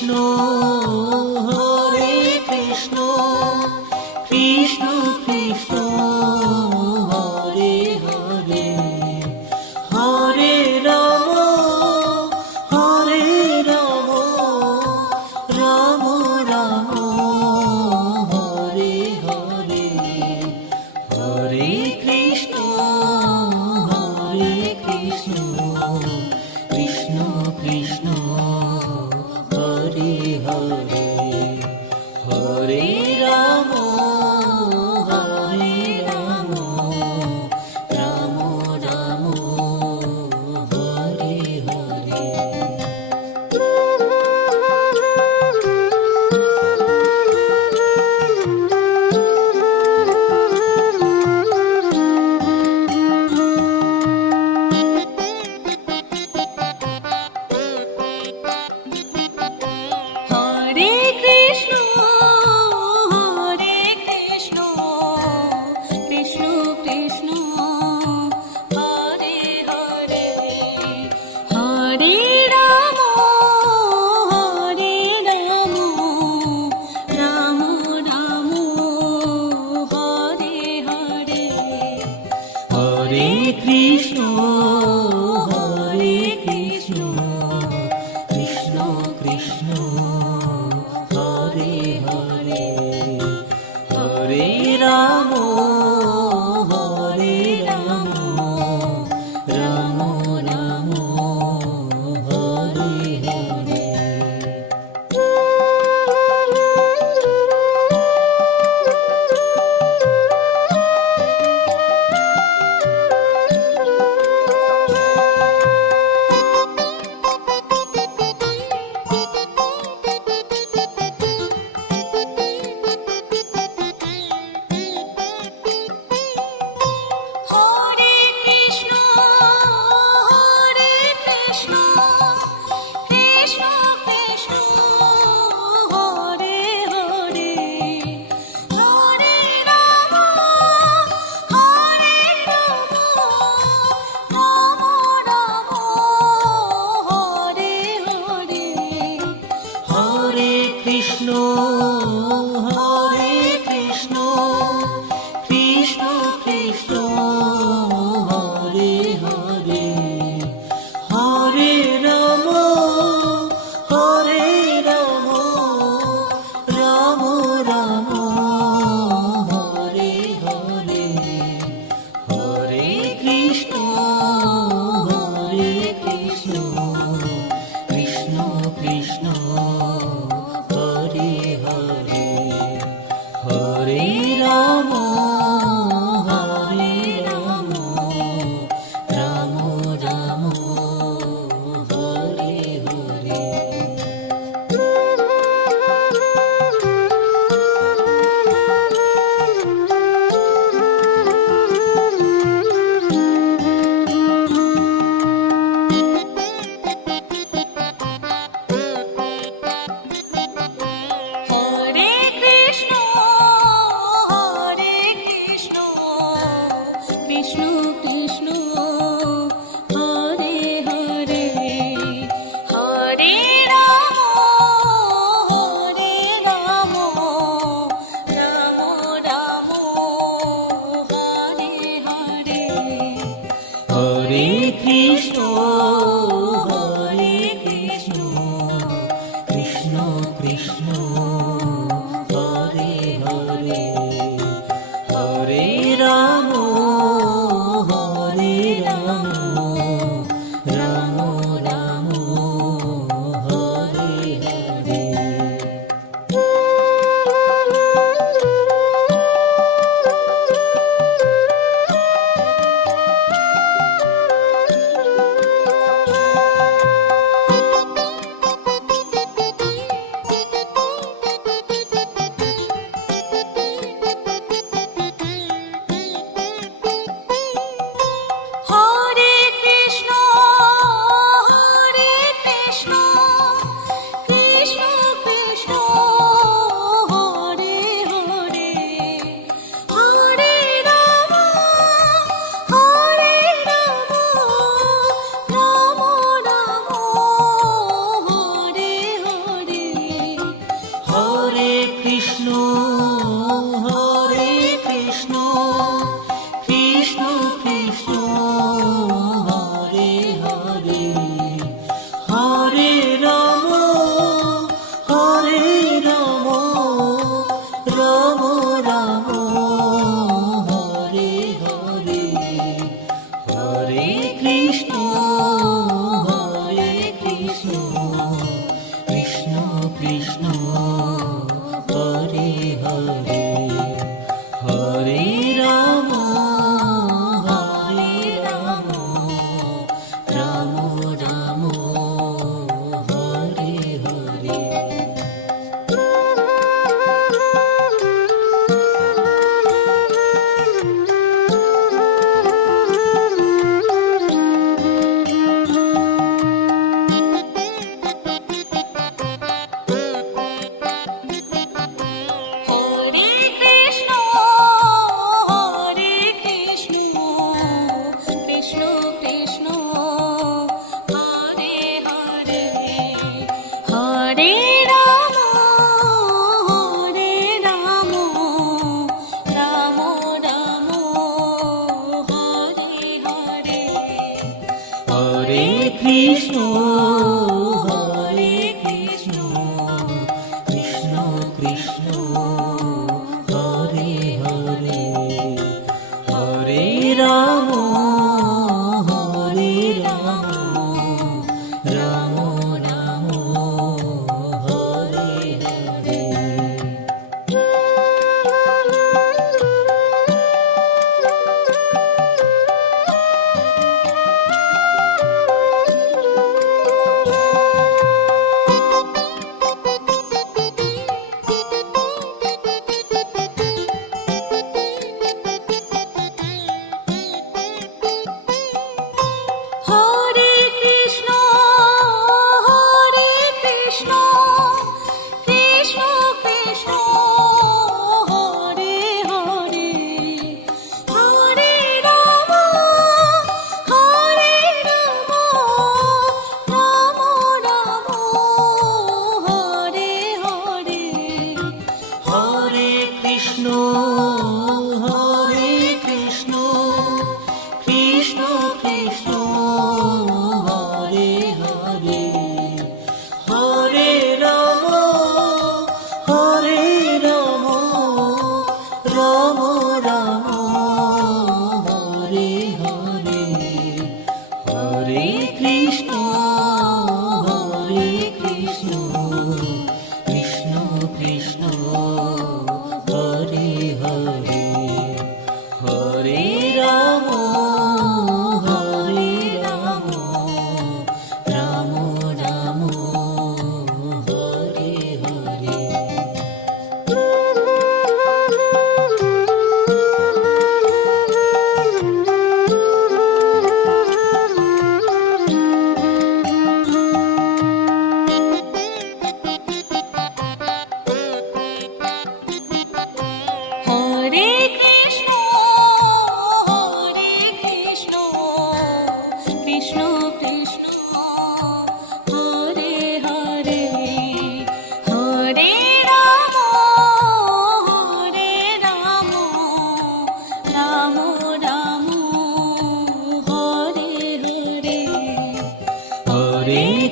Krishna Hare Krishna Krishna Krishna Hare Hare Hare Ram Ram Ram Hare Hare Hare Krishna Krishna Krishna Hare Hare Hare Ram Ram Ram Hare Hare.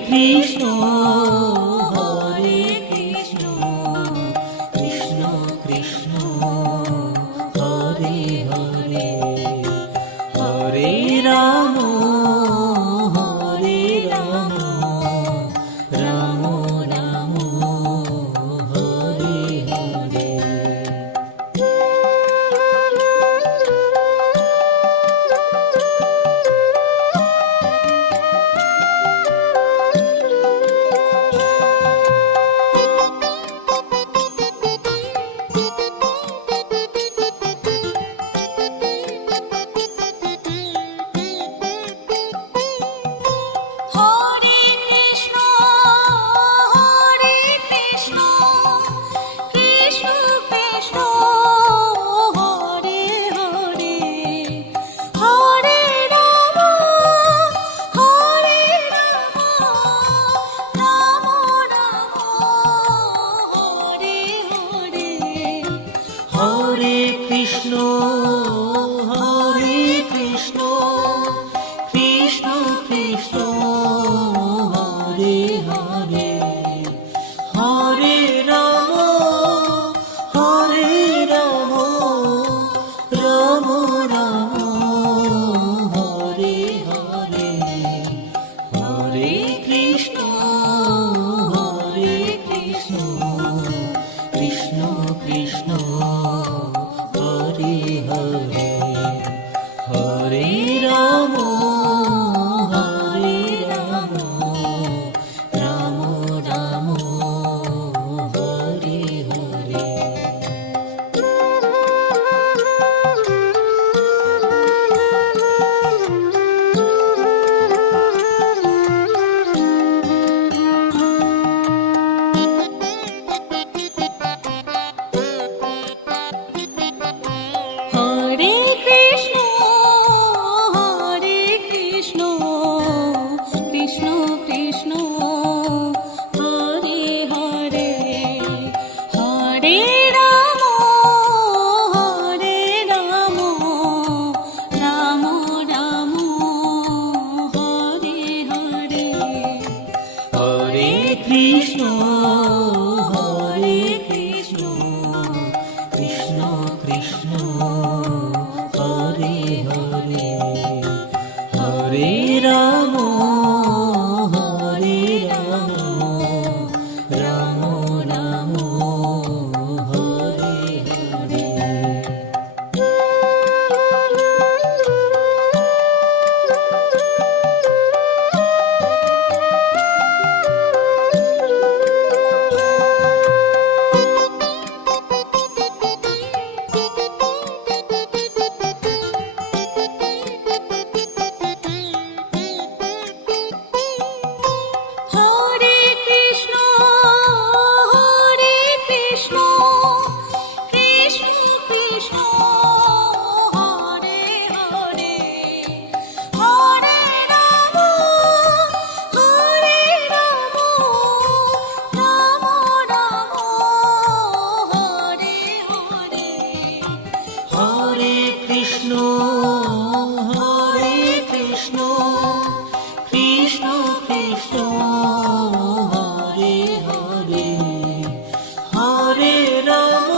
Krishna Hare Krishna Krishna Krishna Hare Hare Hare Ram Hare Ram Ram Ram Hare Hare Hare Krishna Krishna Krishna Hare Hare Hare Ram Ram Ram Hare Hare Hare Krishna Krishna Krishna Hare Hare Hare Ram Ram Ram Hare Hare Hare Krishna Krishna Krishna Hare Hare Hare Ram Ram Ram Hare Hare Hare Krishna Krishna Krishna Hare Hare Hare Ram Ram Ram Hare Hare Hare Krishna Krishna Krishna Hare Hare Hare Ram Ram Ram Hare Hare Hare Krishna Krishna Krishna Hare Hare Hare Ram Ram Ram Hare Hare Hare Krishna Krishna Krishna Hare Hare Hare Ram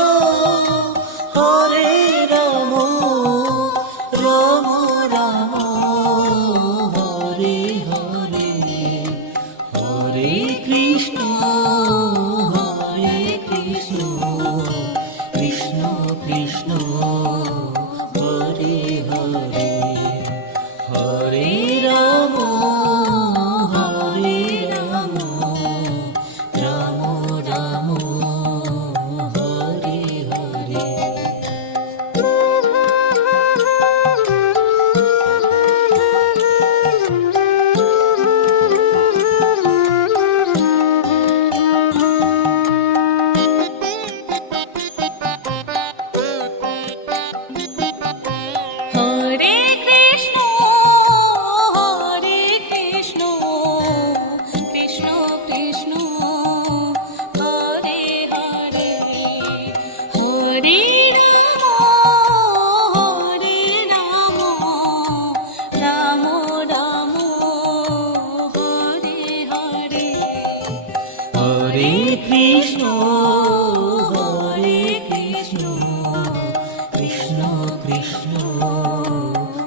Ram Ram Hare Hare Hare Krishna Krishna Krishna Hare Hare Hare Ram Ram Ram Hare Hare Krishna Krishna Krishna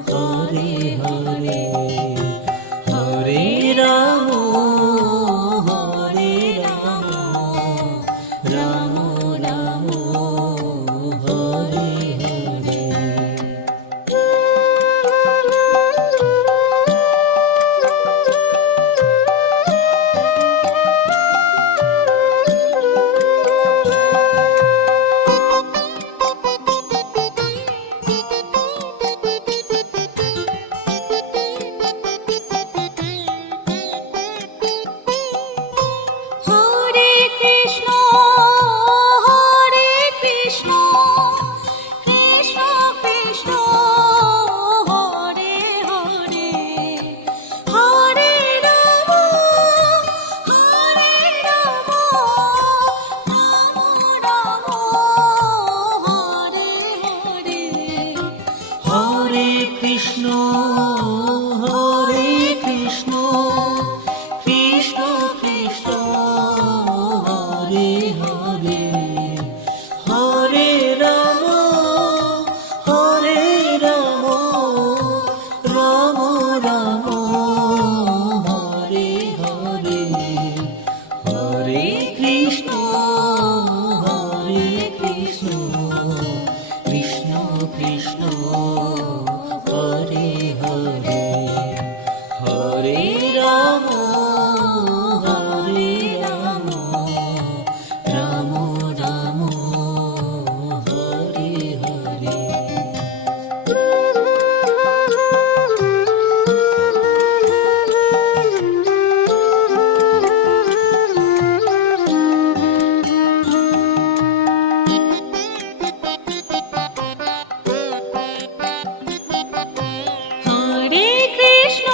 Hare Hare Hare Ram Ram Ram Hare Hare. Hare Krishna Krishna Krishna Hare Hare Hare Ram Ram Ram Hare Hare Hare Krishna Krishna Krishna Hare Hare Hare Ram Ram Ram Hare Hare Hare Krishna Krishna Krishna Hare Hare Hare Ram Ram Ram Hare Hare. Hare Krishna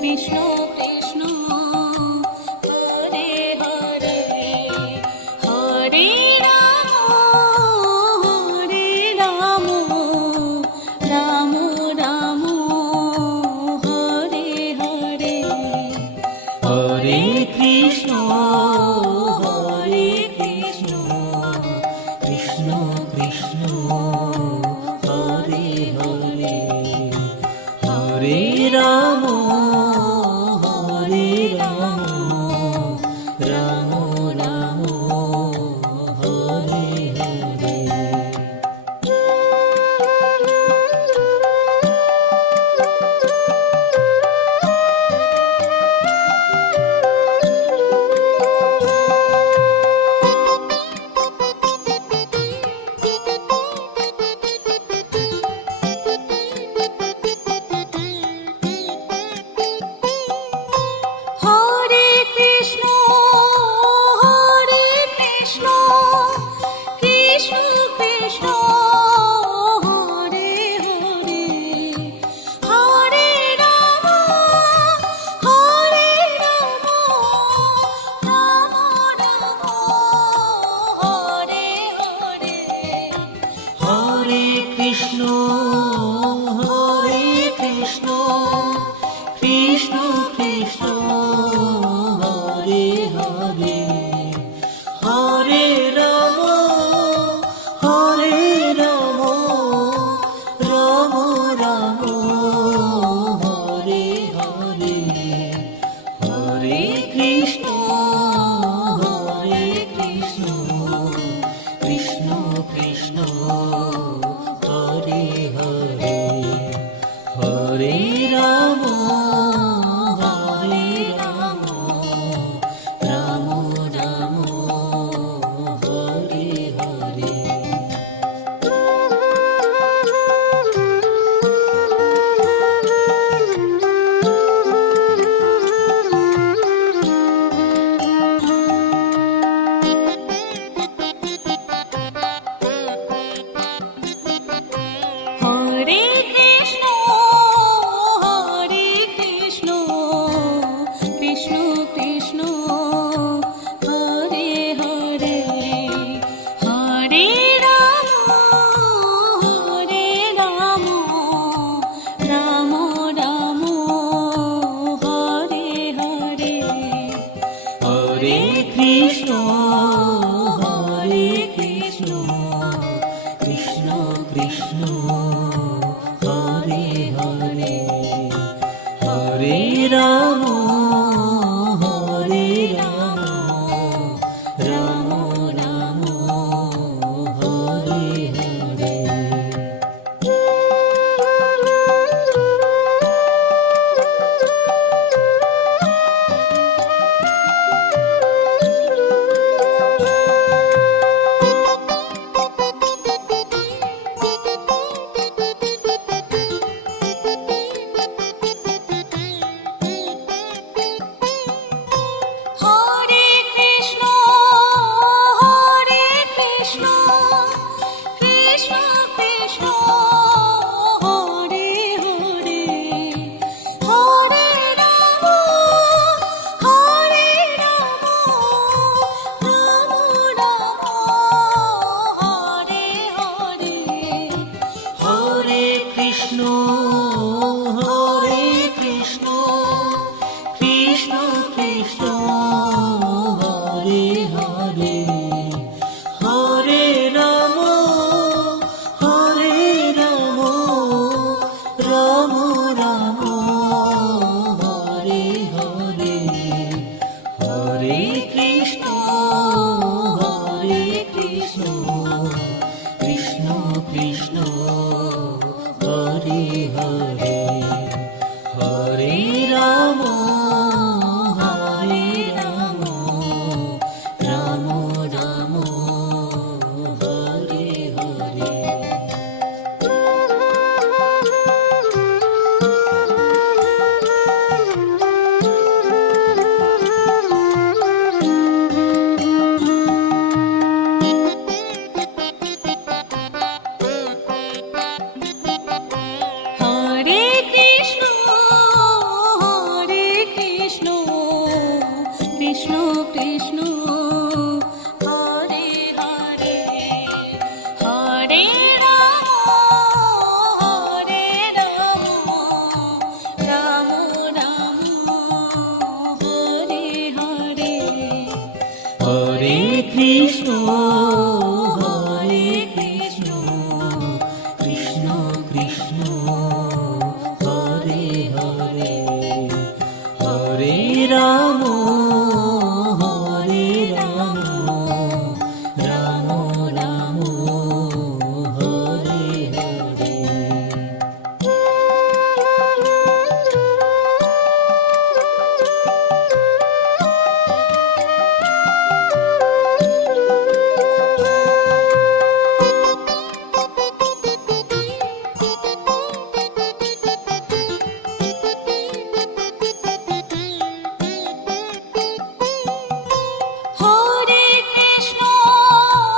Krishna Krishna Hare Hare Hare Ram Ram Ram Hare Hare Hare Krishna Krishna Krishna Hare Hare Hare Ram Ram Ram Hare Hare. Ram Hare Ram Ram Ram Hare Hare. Hare Krishna Krishna Krishna Hare Hare, Hare Ram Ram Ram Hare Hare. Hare Krishna Krishna Krishna Hare Hare, Hare Ram Ram Ram Hare Hare. Hare Krishna Krishna Krishna Hare Hare. Hare Ram Ram Ram Hare Hare. Hare Krishna Krishna Krishna Hare Hare, Hare Ram Ram Ram Hare Hare. Hare Krishna Krishna Krishna Hare Hare. Hare Ram Ram Ram Hare Hare.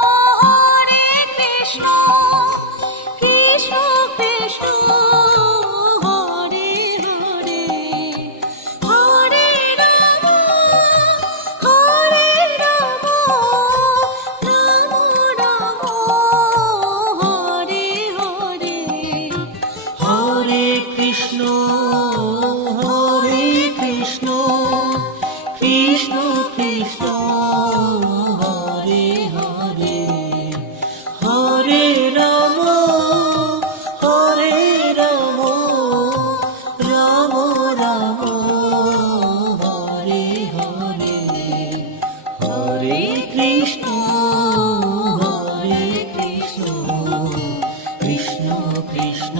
Hare Krishna Krishna Krishna Hare Hare, Hare Ram Ram Ram Hare Hare. Hare Krishna Krishna Krishna Hare Hare. Hare Ram Ram Ram Hare Hare. Hare Krishna Krishna Krishna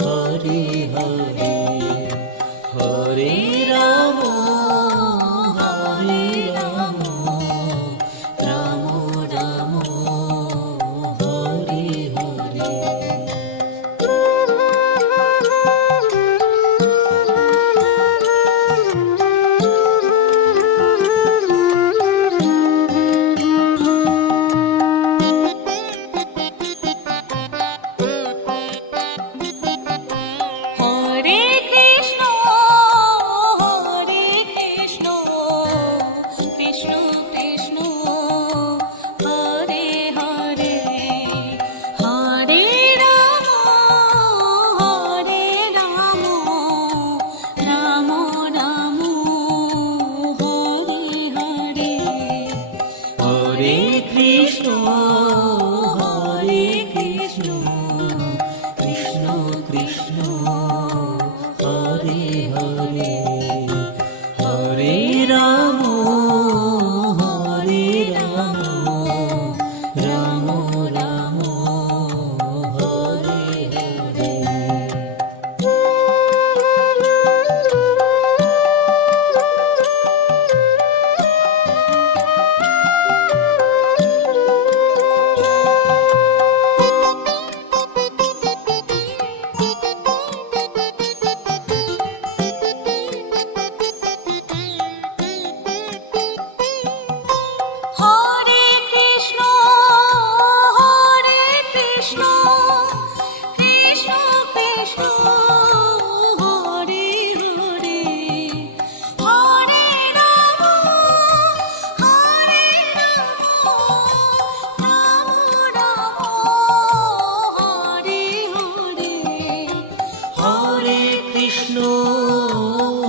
Hare Hare. Hare Ram Ram Ram Hare Hare.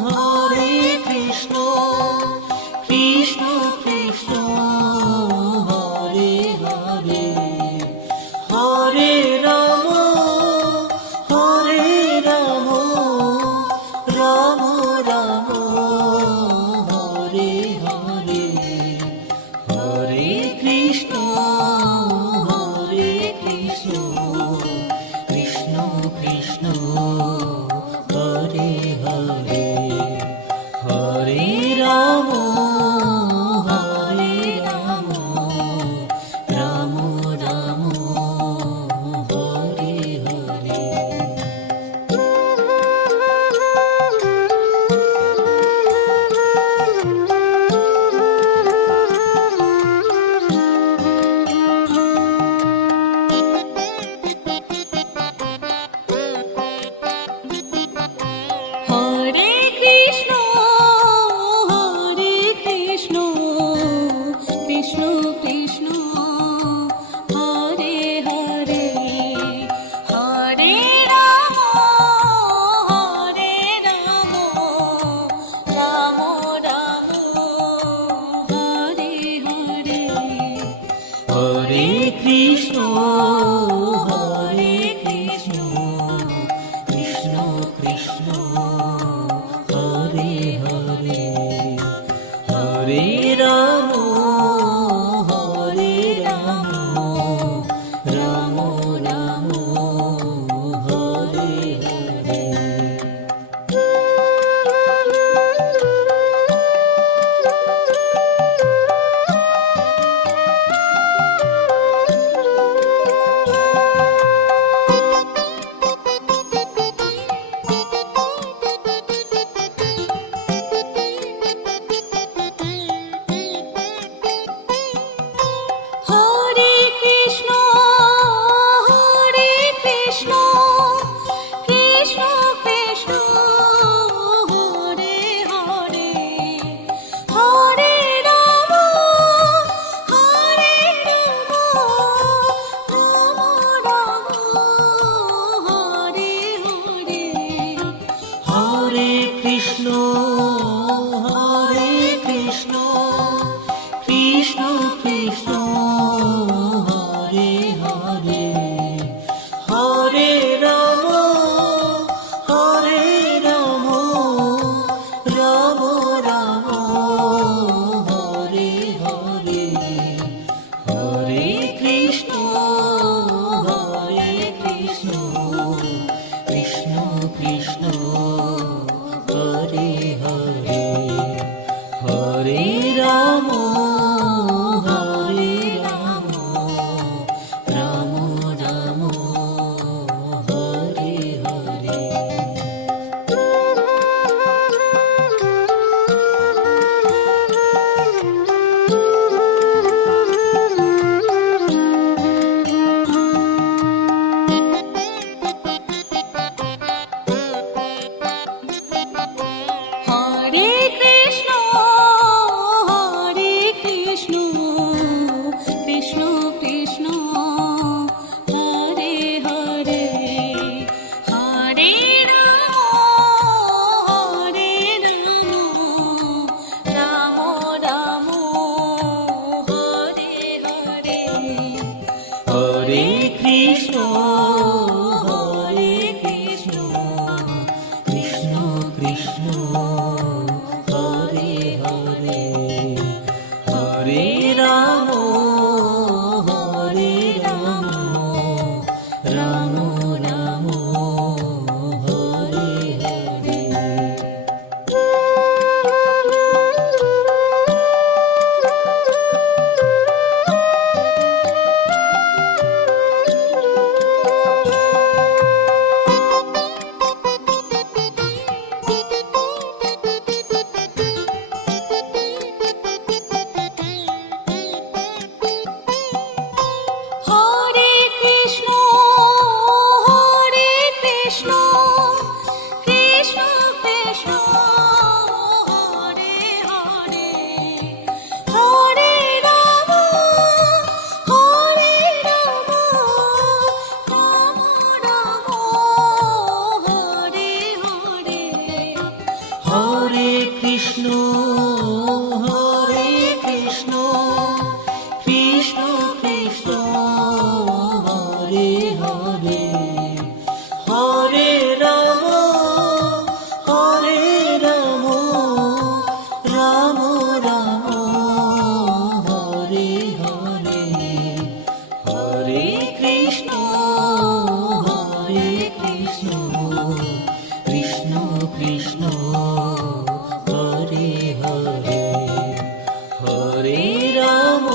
Hare Krishna Krishna Krishna Hare Hare Hare Ram Ram Ram Hare Hare Hare Krishna Krishna Krishna Hare Hare Hare Ram Ram Ram Hare Hare Hare Krishna Krishna Krishna Hare Hare Hare Ram Ram Ram Hare Hare Hare Krishna Krishna Krishna Hare Hare Hare Ram Ram Ram Hare Hare Hare Krishna Krishna Krishna Hare Hare Hare Ram Ram Hare Hare Hare Krishna Krishna Krishna Hare Hare Hare Ram Ram Ram Hare Hare Hare Krishna Krishna Krishna Hare Hare Hare Ram Ram Ram Hare Hare Hare Krishna Krishna Krishna Hare Hare Hare Ram Ram Ram Hare Hare Hare Krishna Krishna Krishna Hare Hare Hare Ram Ram Ram Hare Hare Krishna Hare Krishna Krishna Krishna Hare Hare Hare Ram Ram Ram Hare Hare Hare Krishna Krishna Krishna Hare Hare Hare Ram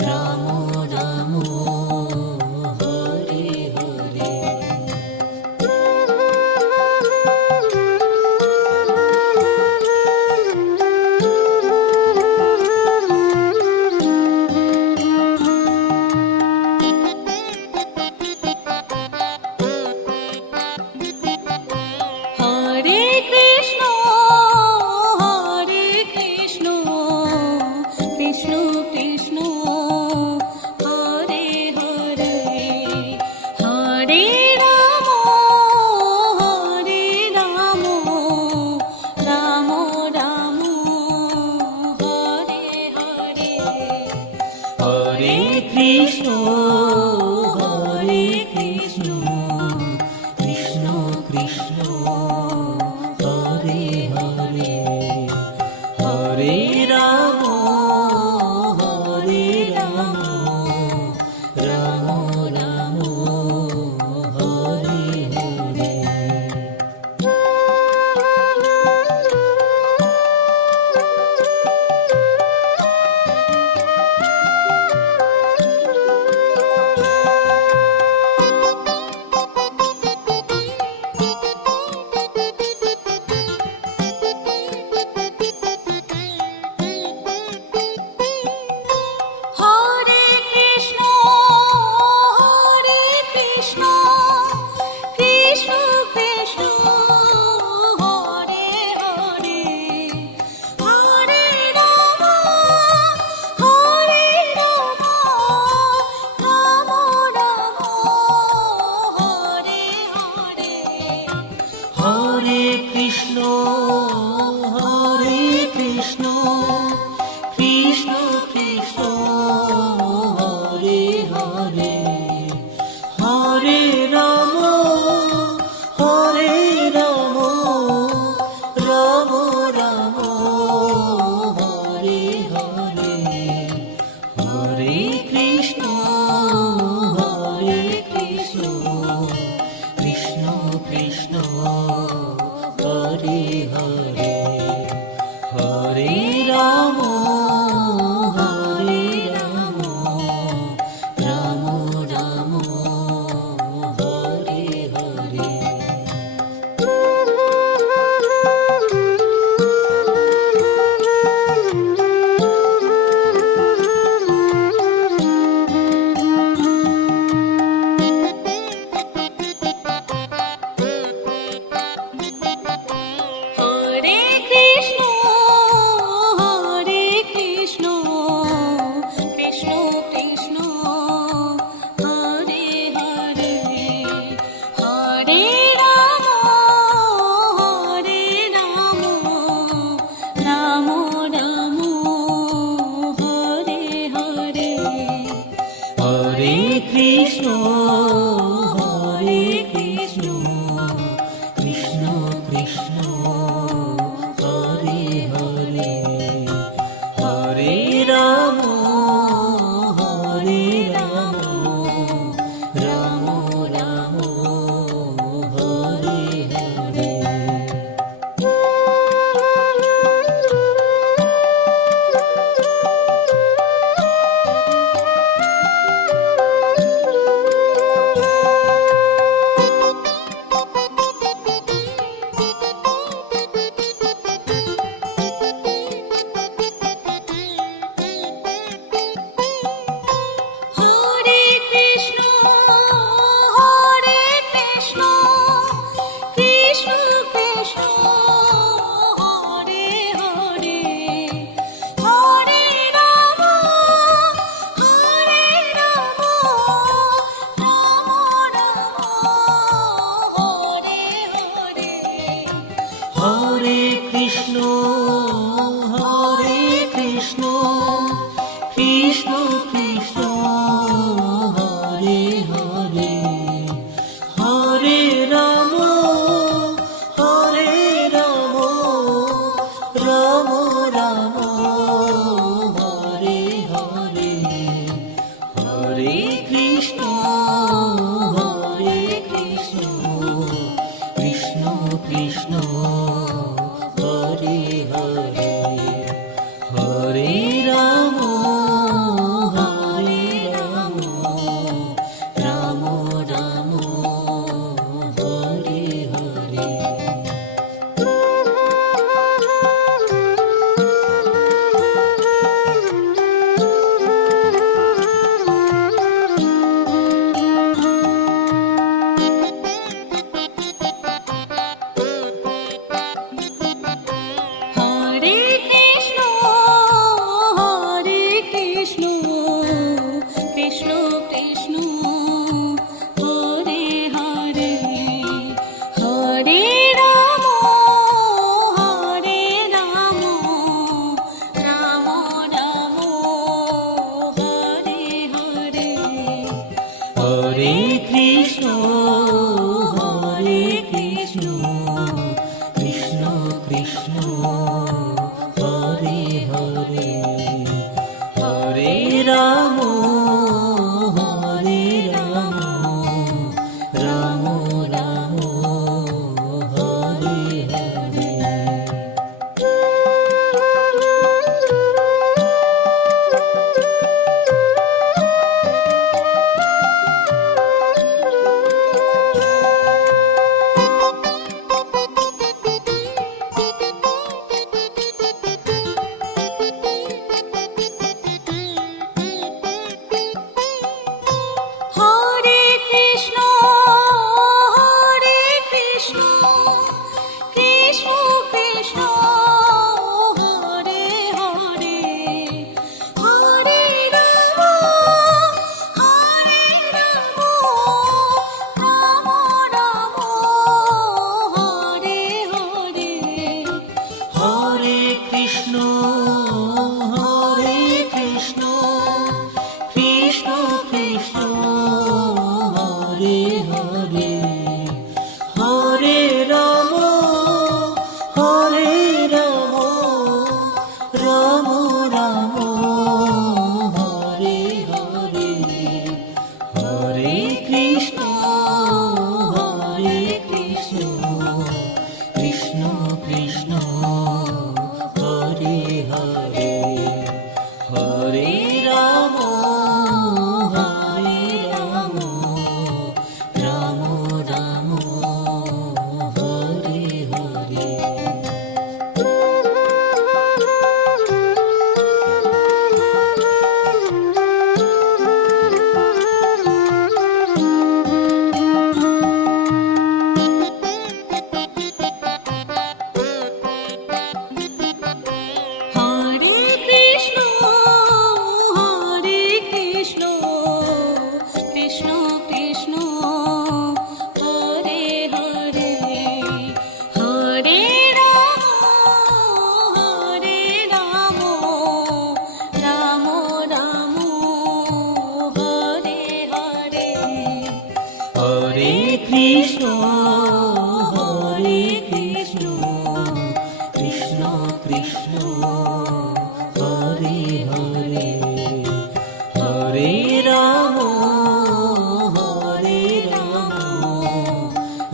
Ram Ram Hare Hare Hare Krishna Krishna Krishna Hare Hare Hare Ram Ram Ram Hare Hare Hare Krishna Krishna Krishna Hare Hare Hare Ram Ram Ram Hare Hare Hare Krishna Krishna Krishna Hare Hare Hare Ram Ram Ram Hare Hare Hare Krishna Krishna Krishna Hare Hare Hare Ram Ram Ram Hare Hare Hare Krishna Krishna Krishna Hare Hare Hare Ram Ram Ram Hare Hare Hare Krishna Krishna Krishna Hare Hare Hare Ram Ram Ram Hare Hare Hare Krishna Krishna Krishna Hare Hare Hare Ram Ram Ram Hare Hare Hare Krishna Krishna Krishna Hare Hare Hare Ram Ram Ram Hare Hare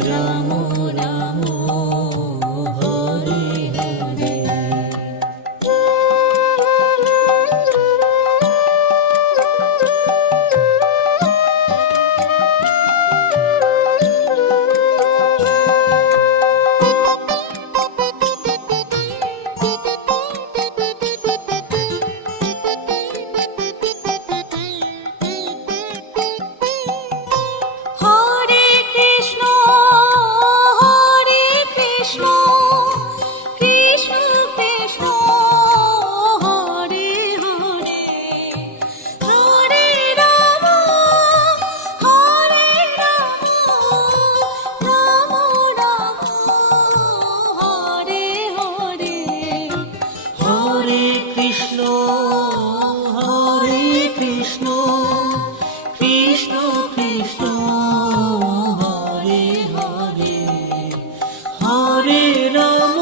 Ram Ram Hare Hare. Hare Krishna Krishna Krishna Hare Hare, Hare Ram Ram Ram Hare Hare. Hare Krishna Krishna Krishna Hare Hare, Hare Ram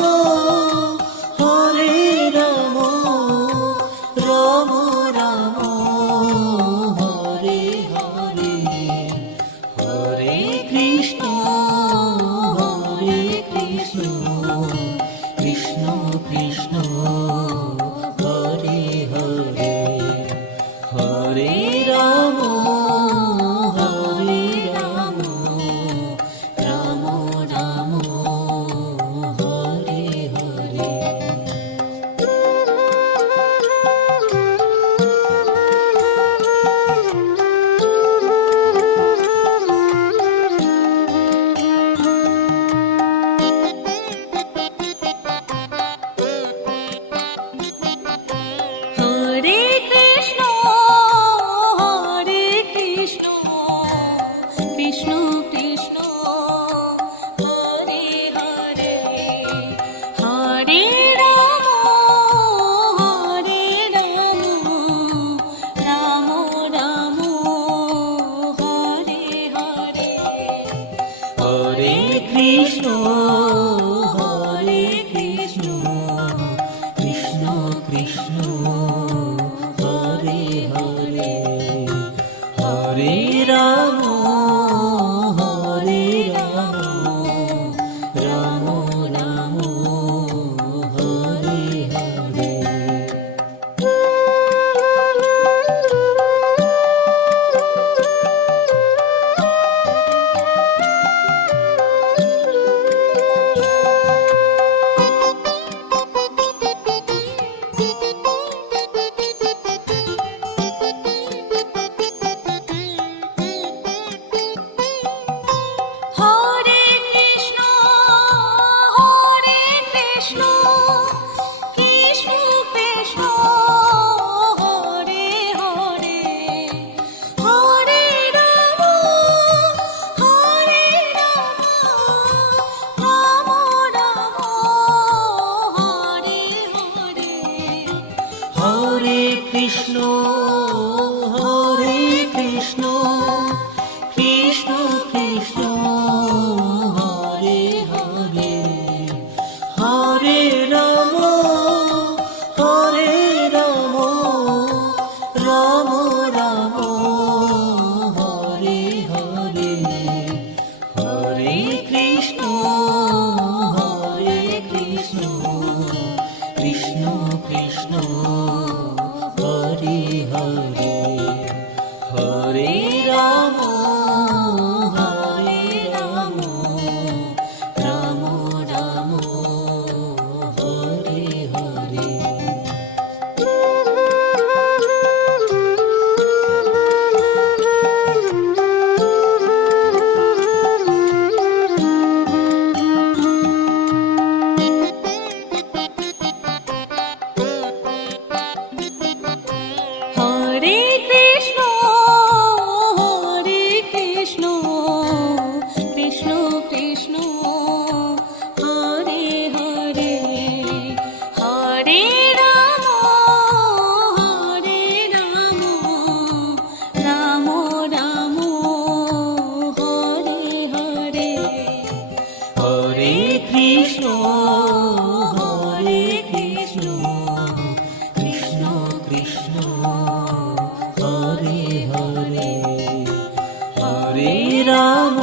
Ram Ram Hare Hare, Hare Krishna Krishna Krishna Hare Hare, Hare Ram Ram Ram Hare Hare. Hare Krishna Krishna Krishna Hare Hare, Hare Ram Ram Ram Hare Hare. Hare Krishna Krishna Krishna Hare Hare, Hare Ram Ram Ram Hare Hare. Hare Krishna Krishna Krishna Hare Hare, Hare Ram Ram Ram Hare Hare. Hare Krishna Krishna Krishna Hare Hare, Hare Ram Ram Ram Hare Hare, Hare Krishna Krishna Krishna Hare Hare, Hare Ram Ram Ram Hare Hare. Hare Krishna Krishna Krishna Hare Hare, Hare Ram Ram Ram Hare Hare. Hare Krishna Krishna Krishna Hare Hare, Hare Ram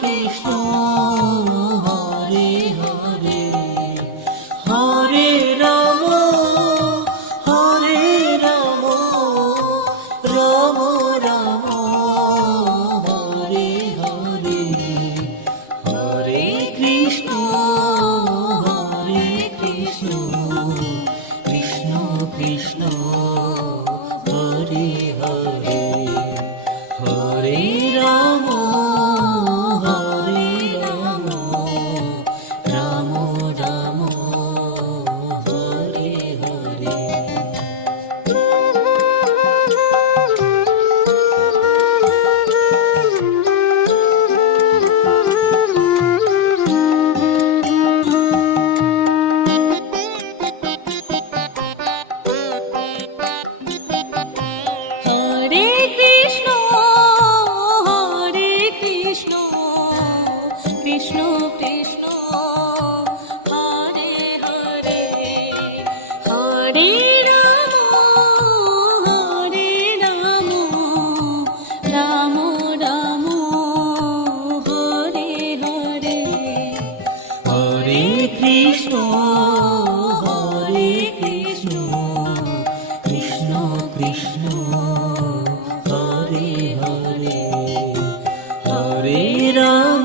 Krishna Hare Hare Hare Ram Ram Ram Hare Hare Hare Krishna Krishna Krishna Hare Hare Hare Ram Ram Ram Hare Hare Hare Krishna Krishna Krishna Hare Hare Hare Ram Ram Ram Hare Hare Hare Krishna Krishna Krishna Hare Hare Hare Ram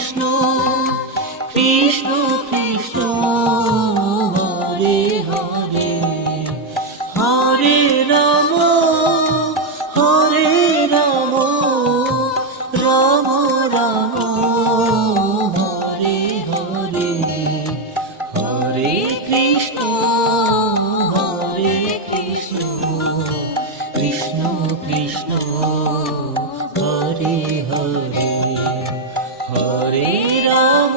Krishna Krishna Krishna Hare Hare Hare Ram Ram Ram Hare Hare Hare Krishna Krishna Krishna Hare Hare Hare Ram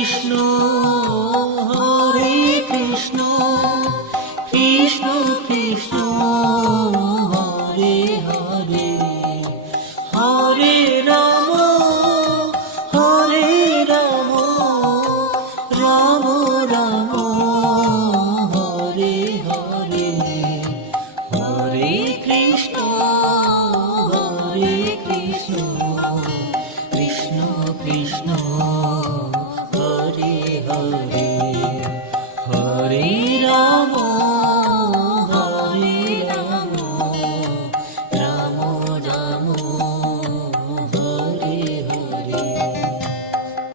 Krishna